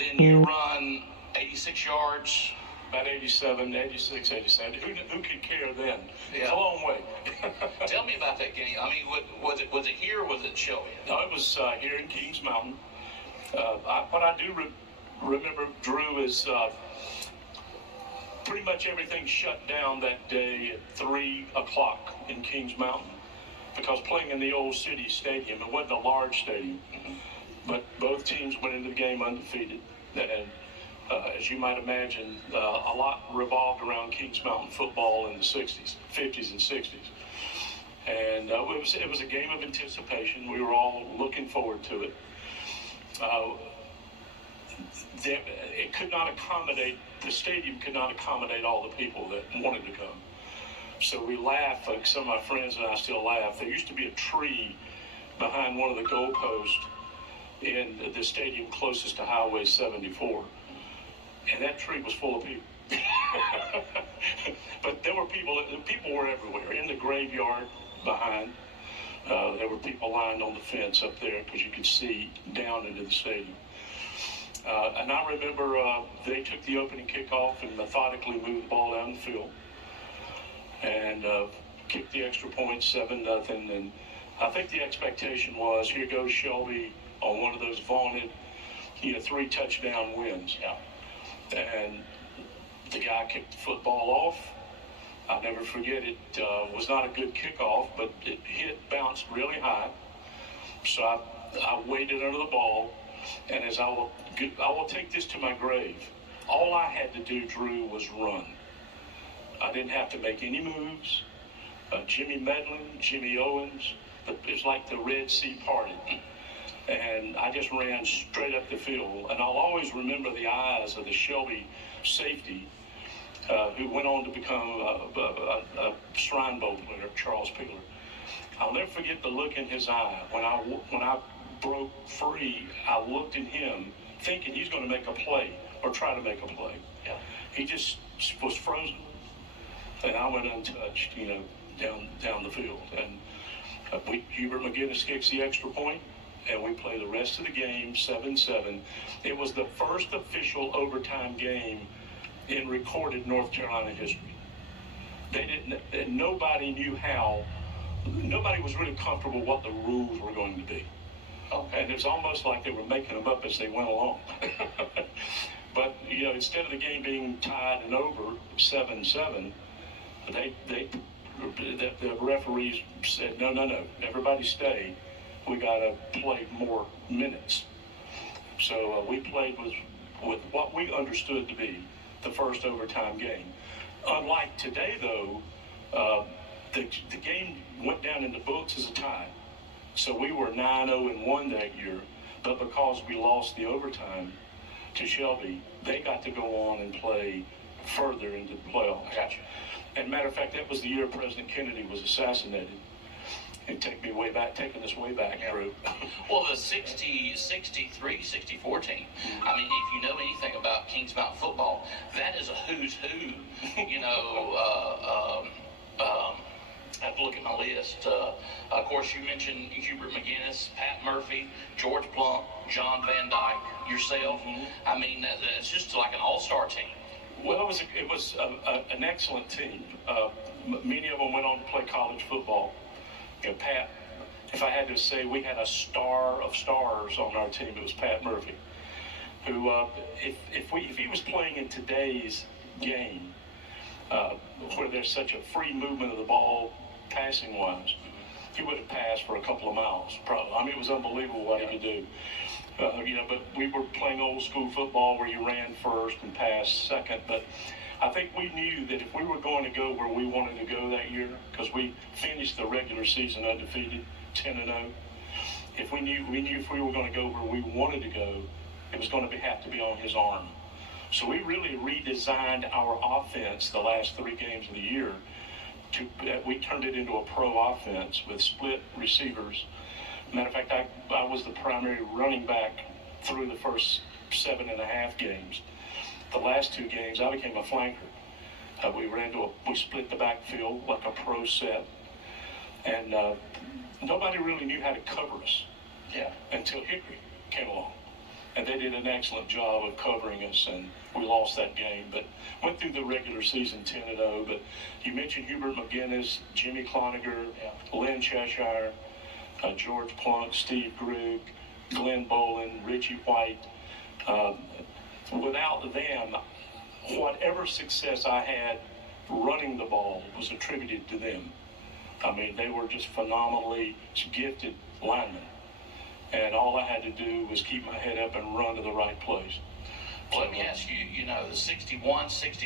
Then you run 86 yards. About 87, 86, 87. Who could care then? Yeah. It's a long way. Tell me about that game. I mean, was it here or was it Shelby? No, it was here in Kings Mountain. What I do remember, Drew, is pretty much everything shut down that day at 3 o'clock in Kings Mountain, because playing in the old city stadium, it wasn't a large stadium, but both teams went into the game undefeated. And as you might imagine, a lot revolved around Kings Mountain football in the 60s, 50s and 60s. And it was a game of anticipation. We were all looking forward to it. It could not accommodate, the stadium could not accommodate all the people that wanted to come. So we laughed, like some of my friends and I still laugh. There used to be a tree behind one of the goalposts in the stadium closest to Highway 74. And that tree was full of people. But there were people were everywhere. In the graveyard behind, there were people lined on the fence up there because you could see down into the stadium. And I remember they took the opening kickoff and methodically moved the ball down the field and kicked the extra point, 7-0. And I think the expectation was, here goes Shelby on one of those vaunted, 3 touchdown wins. Yeah. And the guy kicked the football off. I'll never forget it. Was not a good kickoff, but it bounced really high. So I waited under the ball, and as I will take this to my grave. All I had to do, Drew, was run. I didn't have to make any moves. Jimmy Medlin, Jimmy Owens, it's like the Red Sea parted. And I just ran straight up the field. And I'll always remember the eyes of the Shelby safety, who went on to become a Shrine Bowl player, Charles Peeler. I'll never forget the look in his eye. When I broke free, I looked at him thinking he's going to make a play or try to make a play. Yeah. He just was frozen. And I went untouched, down the field. And Hubert McGinnis kicks the extra point, and we play the rest of the game 7-7. It was the first official overtime game in recorded North Carolina history. Nobody knew how. Nobody was really comfortable what the rules were going to be. Okay. And it was almost like they were making them up as they went along. But instead of the game being tied and over 7-7, the referees said, no, everybody stay. We got to play more minutes. So we played with what we understood to be the first overtime game. Unlike today, though, the game went down in the books as a tie. So we were 9-0-1 that year, but because we lost the overtime to Shelby, they got to go on and play further into the playoffs. Gotcha. And matter of fact, that was the year President Kennedy was assassinated. And taking us way back, Drew. Well, the 63, 64 team, I mean, if you know anything about Kings Mountain football, that is a who's who, I have to look at my list. Of course, you mentioned Hubert McGinnis, Pat Murphy, George Plump, John Van Dyke, yourself. Mm-hmm. I mean, it's just like an all-star team. Well, it was an excellent team. Many of them went on to play college football. Pat, if I had to say, we had a star of stars on our team. It was Pat Murphy, who, if he was playing in today's game, where there's such a free movement of the ball, passing-wise, he would have passed for a couple of miles, probably. I mean, it was unbelievable what he could do. But we were playing old-school football where you ran first and passed second. But I think we knew that if we were going to go where we wanted to go that year, because we finished the regular season undefeated, 10-0. If we knew if we were going to go where we wanted to go, it was going to have to be on his arm. So we really redesigned our offense the last 3 games of the year. We turned it into a pro offense with split receivers. Matter of fact, I was the primary running back through the first 7.5 games. The last 2 games, I became a flanker. We split the backfield like a pro set, and nobody really knew how to cover us. Yeah. Until Hickory came along, and they did an excellent job of covering us, and we lost that game, but went through the regular season 10-0. But you mentioned Hubert McGinnis, Jimmy Cloninger, Lynn Cheshire, George Plunk, Steve Grug, Glenn Bolin, Richie White. Without them, whatever success I had running the ball was attributed to them. I mean, they were just phenomenally gifted linemen. And all I had to do was keep my head up and run to the right place. Well, let me ask you, the 61, 60.